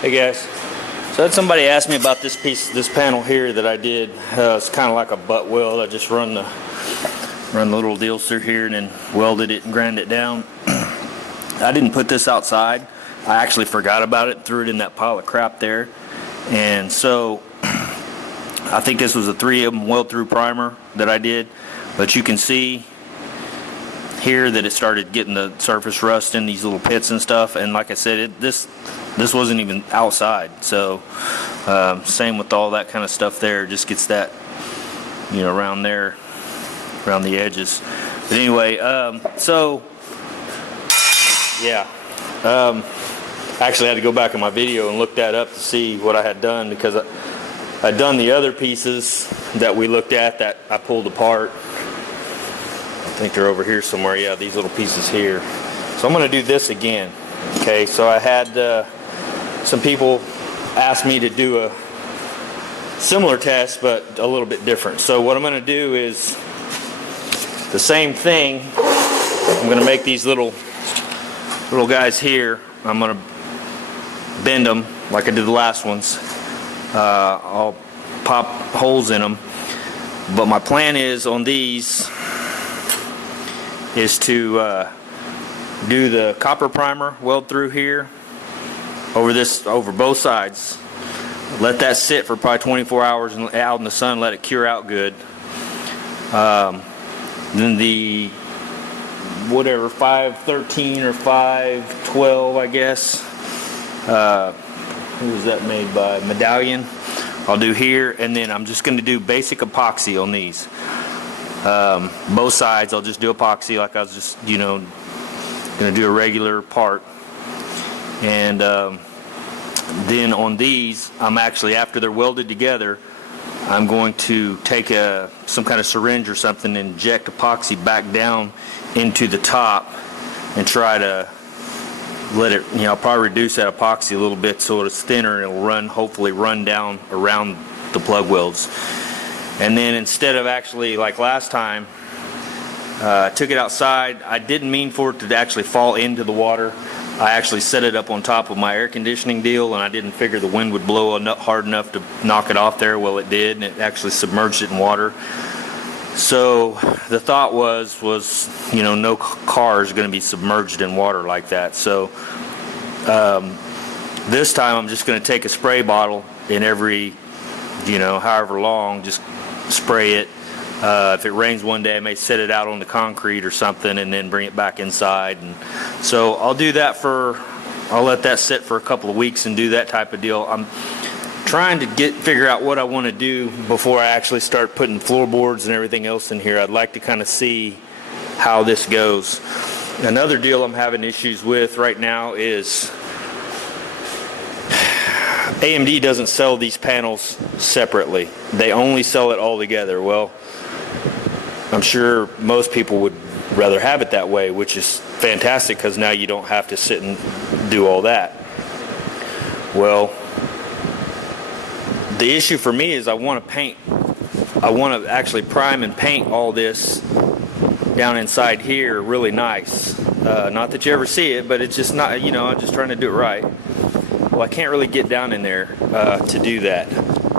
Hey guys, so I had somebody ask me about this panel here that I did. It's kind of like a butt weld. I just run the little deals through here and then welded it and ground it down. I didn't put this outside. I actually forgot about it and threw it in that pile of crap there. And so I think this was a 3M weld through primer that I did, but you can see here that it started getting the surface rust in these little pits and stuff. And like I said, this wasn't even outside. So same with all that kind of stuff there. It just gets that, you know, around there, around the edges. But anyway, so yeah, actually had to go back in my video and look that up to see what I had done, because I'd done the other pieces that we looked at that I pulled apart. I think they're over here somewhere. Yeah, these little pieces here. So I'm going to do this again. Okay, so I had some people ask me to do a similar test, but a little bit different. So what I'm going to do is the same thing. I'm going to make these little guys here. I'm going to bend them like I did the last ones. I'll pop holes in them. But my plan is on these is to do the copper primer weld through here over both sides. Let that sit for probably 24 hours and out in the sun, let it cure out good. Then the whatever 513 or 512, I guess. Who was that made by? Medallion. I'll do here, and then I'm just going to do basic epoxy on these. Both sides I'll just do epoxy like I was just, you know, going to do a regular part. And then on these, I'm actually, after they're welded together, I'm going to take some kind of syringe or something and inject epoxy back down into the top and try to let it, you know, I'll probably reduce that epoxy a little bit so it's thinner and it'll hopefully run down around the plug welds. And then instead of actually, like last time, I took it outside. I didn't mean for it to actually fall into the water. I actually set it up on top of my air conditioning deal, and I didn't figure the wind would blow hard enough to knock it off there. Well, it did, and it actually submerged it in water. So the thought was, you know, no car is going to be submerged in water like that. So this time I'm just going to take a spray bottle in every, you know, however long, just spray it. If it rains one day, I may set it out on the concrete or something and then bring it back inside. And so I'll do that I'll let that sit for a couple of weeks and do that type of deal. I'm trying to figure out what I want to do before I actually start putting floorboards and everything else in here. I'd like to kind of see how this goes. Another deal I'm having issues with right now is AMD doesn't sell these panels separately. They only sell it all together. Well, I'm sure most people would rather have it that way, which is fantastic because now you don't have to sit and do all that. Well, the issue for me is I want to actually prime and paint all this down inside here really nice. Not that you ever see it, but it's just not, you know, I'm just trying to do it right. Well, I can't really get down in there to do that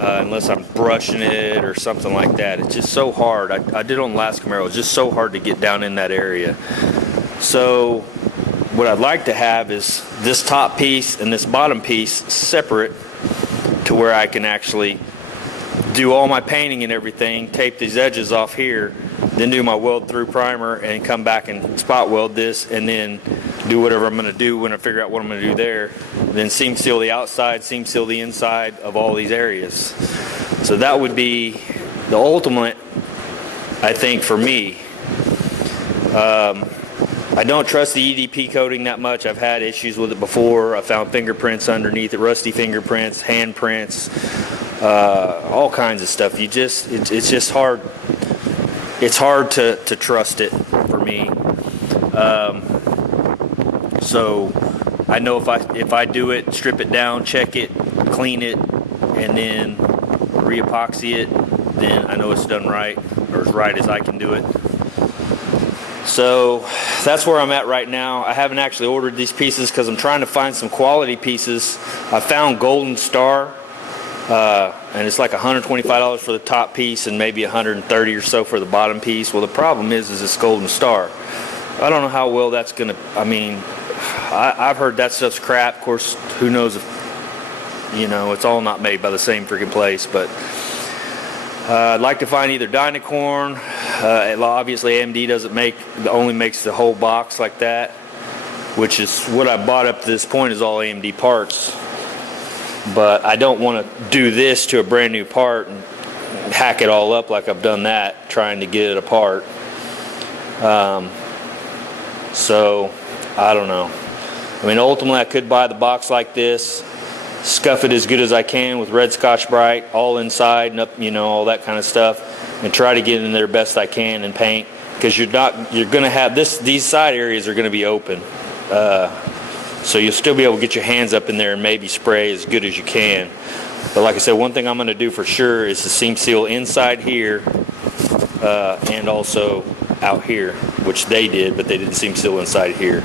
unless I'm brushing it or something like that. It's just so hard. I did on the last Camaro. It's just so hard to get down in that area. So what I'd like to have is this top piece and this bottom piece separate to where I can actually do all my painting and everything, tape these edges off here, then do my weld through primer and come back and spot weld this, and then do whatever I'm going to do when I figure out what I'm going to do there. Then seam seal the outside, seam seal the inside of all these areas. So that would be the ultimate, I think, for me. I don't trust the EDP coating that much. I've had issues with it before. I found fingerprints underneath it, rusty fingerprints, handprints, all kinds of stuff. It's just hard. It's hard to trust it for me. So I know if I do it, strip it down, check it, clean it, and then re-epoxy it, then I know it's done right, or as right as I can do it. So that's where I'm at right now. I haven't actually ordered these pieces because I'm trying to find some quality pieces I found Golden Star, and it's like $125 for the top piece and maybe $130 or so for the bottom piece. Well, the problem is it's Golden Star. I don't know how well that's gonna. I mean, I've heard that stuff's crap. Of course, who knows if, you know, it's all not made by the same freaking place. But I'd like to find either Dynacorn. Obviously, AMD doesn't make, only makes the whole box like that, which is what I bought up to this point is all AMD parts. But I don't want to do this to a brand new part and hack it all up like I've done that, trying to get it apart. So I don't know. I mean, ultimately I could buy the box like this, scuff it as good as I can with red Scotch-Brite all inside and up, you know, all that kind of stuff, and try to get in there best I can and paint, because you're going to have these side areas are going to be open, so you'll still be able to get your hands up in there and maybe spray as good as you can. But like I said, one thing I'm going to do for sure is to seam seal inside here and also out here, which they did, but they didn't seam seal inside here.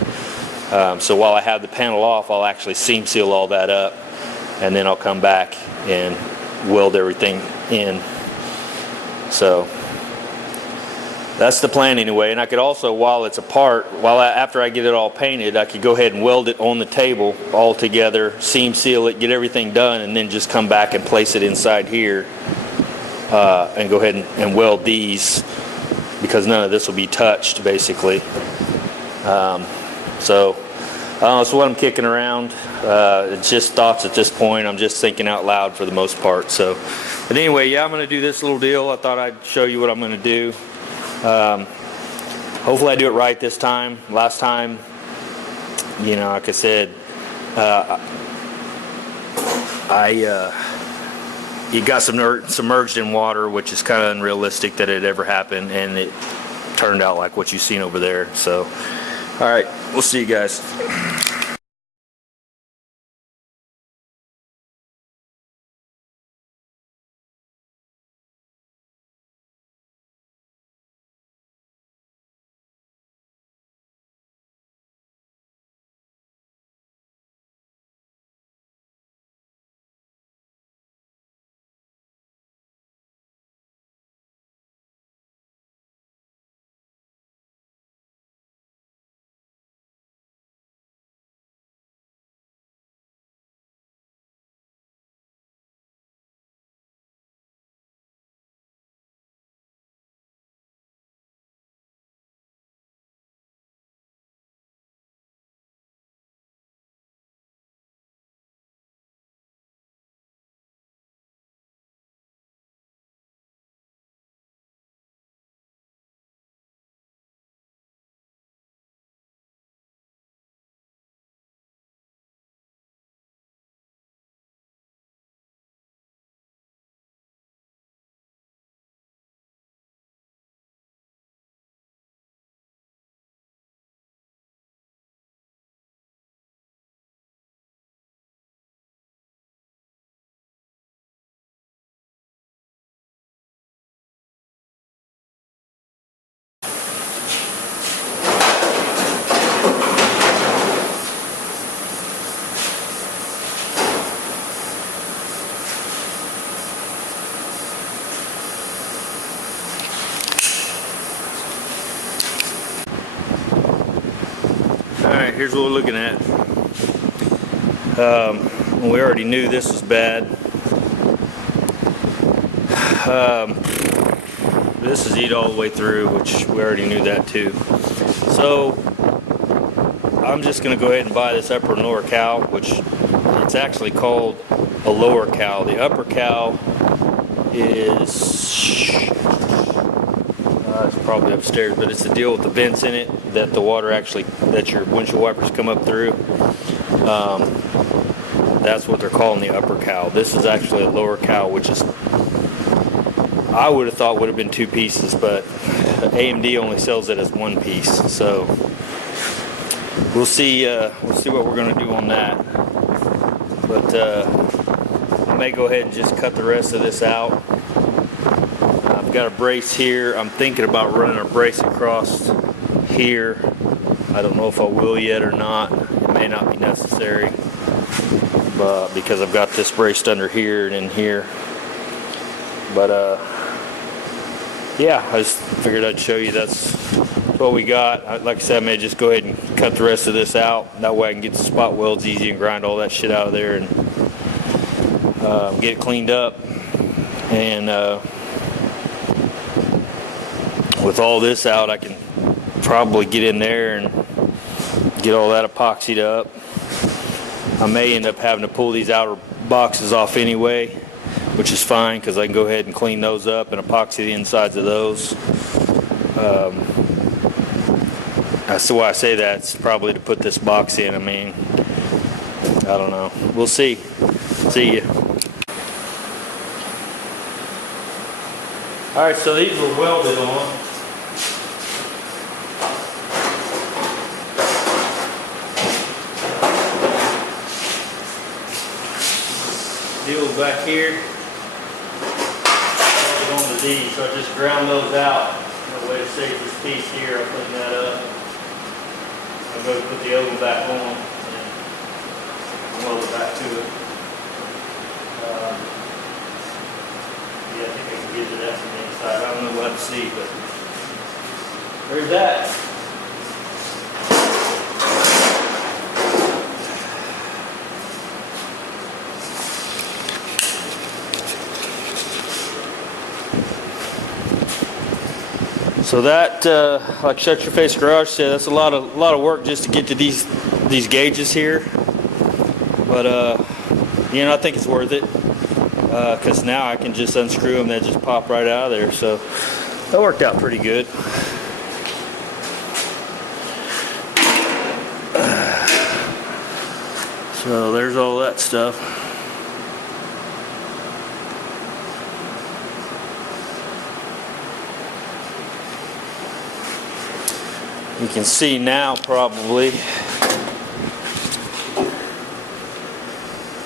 So while I have the panel off, I'll actually seam seal all that up, and then I'll come back and weld everything in. So that's the plan anyway. And I could also, while it's apart, after I get it all painted, I could go ahead and weld it on the table all together, seam seal it, get everything done, and then just come back and place it inside here and go ahead and weld these, because none of this will be touched basically. So that's what I'm kicking around. It's just thoughts at this point. I'm just thinking out loud for the most part. So, but anyway, yeah, I'm going to do this little deal. I thought I'd show you what I'm going to do. Hopefully I do it right this time. Last time, you know, like I said, you got submerged in water, which is kind of unrealistic that it ever happened, and it turned out like what you've seen over there. So, all right, we'll see you guys. Alright, here's what we're looking at. We already knew this was bad. This is eat all the way through, which we already knew that too. So I'm just going to go ahead and buy this upper and lower cowl, which it's actually called a lower cowl. The upper cowl is it's probably upstairs, but it's the deal with the vents in it that the water actually, that your windshield wipers come up through. That's what they're calling the upper cowl. This is actually a lower cowl, which is, I would have thought would have been two pieces, but AMD only sells it as one piece. So we'll see what we're going to do on that. But I may go ahead and just cut the rest of this out. I've got a brace here. I'm thinking about running a brace across here. I don't know if I will yet or not. It may not be necessary. but because I've got this braced under here and in here. But yeah, I just figured I'd show you that's what we got. Like I said, I may just go ahead and cut the rest of this out. That way I can get the spot welds easy and grind all that shit out of there and get it cleaned up. And with all this out, I can probably get in there and get all that epoxied up. I may end up having to pull these outer boxes off anyway, which is fine because I can go ahead and clean those up and epoxy the insides of those. That's why I say that. It's probably to put this box in. I mean, I don't know. We'll see. See ya. Alright, so these were welded on. Deal back here, welded onto these, so I just ground those out. No way to save this piece here. I'll clean that up. I'll go put the oven back on and weld it back to it. Yeah, I think I can get to that from the inside. I don't know, we'll have to see, but there's that. So that, like Shut Your Face Garage said, that's a lot of work just to get to these gauges here. But you know, I think it's worth it because now I can just unscrew them; they just pop right out of there. So that worked out pretty good. So there's all that stuff. You can see now probably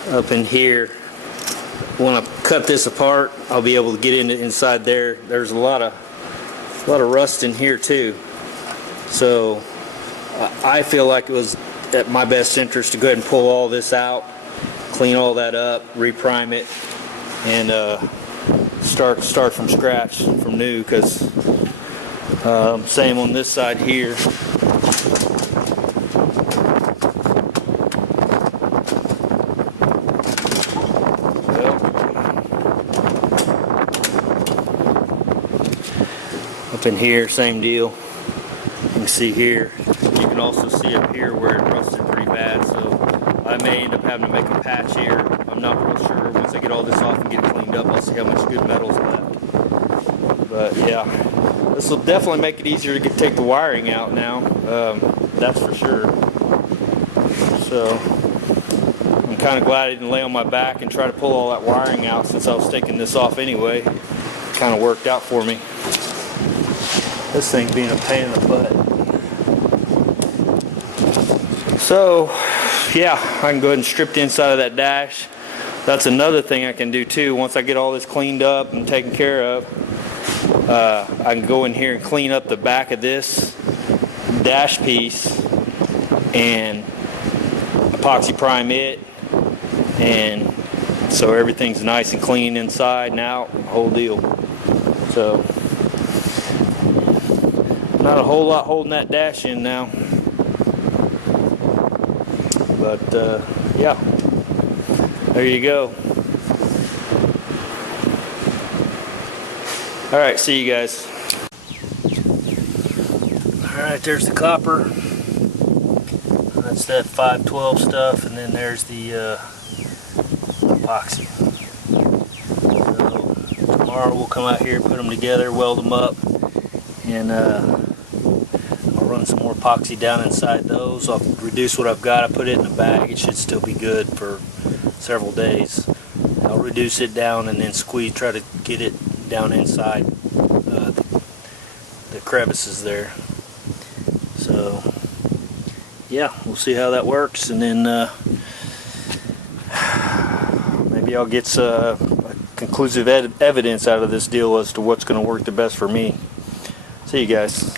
up in here, when I cut this apart, I'll be able to get inside there. There's a lot of rust in here too. So I feel like it was at my best interest to go ahead and pull all this out, clean all that up, reprime it, and start from scratch, from new, because same on this side here. Well, up in here, same deal. You can see here. You can also see up here where it rusted pretty bad, so I may end up having to make a patch here. I'm not real sure. Once I get all this off and get it cleaned up, I'll see how much good metal's left. But yeah. This will definitely make it easier to take the wiring out now, that's for sure. So I'm kind of glad I didn't lay on my back and try to pull all that wiring out since I was taking this off anyway. It kind of worked out for me. This thing being a pain in the butt. So yeah, I can go ahead and strip the inside of that dash. That's another thing I can do too. Once I get all this cleaned up and taken care of, I can go in here and clean up the back of this dash piece and epoxy prime it, and so everything's nice and clean inside and out, whole deal. So not a whole lot holding that dash in now, but yeah, there you go. Alright, see you guys. Alright, there's the copper. That's that 512 stuff, and then there's the epoxy. So tomorrow we'll come out here, put them together, weld them up, and I'll run some more epoxy down inside those. I'll reduce what I've got. I put it in a bag. It should still be good for several days. I'll reduce it down and then try to get it down inside the crevices there. So yeah, we'll see how that works, and then maybe I'll get conclusive evidence out of this deal as to what's going to work the best for me. See you guys.